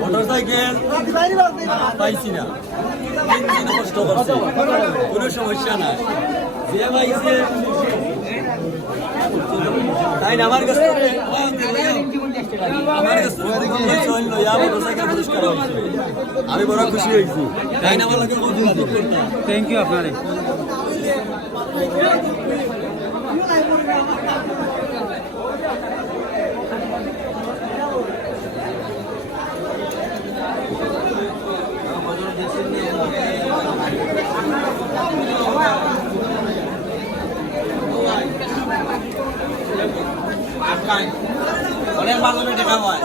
Motorcycle পাইছি না, কষ্ট করছে, কোনো সমস্যা নাই, যে পাইছে তাই আমার কাছে মোটরসাইকেল পুরস্কার হয়েছে, আমি বড় খুশি হয়েছি। তাই আমার লাগে থ্যাংক ইউ আপনারে। অনেক মাধ্যমে টাকা হয়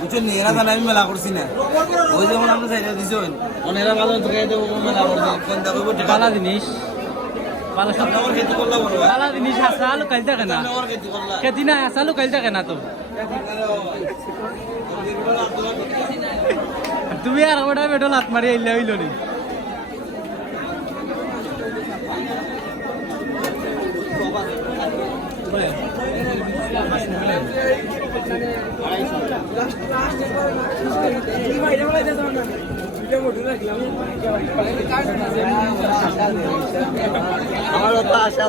বুঝছেন, এরা তাহলে আমি মেলা করছি না, ওই যেমন আমরা চাইলে দিচ্ছেন অনেরা মাধ্যমে ঢুকাই দেবো মেলা করছি, কোন দেখবো পালা জিনিস খেতে করলাম পালা জিনিস আসা আলু কাল থাকে না, খেতি না আসা আলু কাল থাকে না তো। তুমি আর ওটা বেটো লাত মারি আইলে হইল নি। আমার তো আশা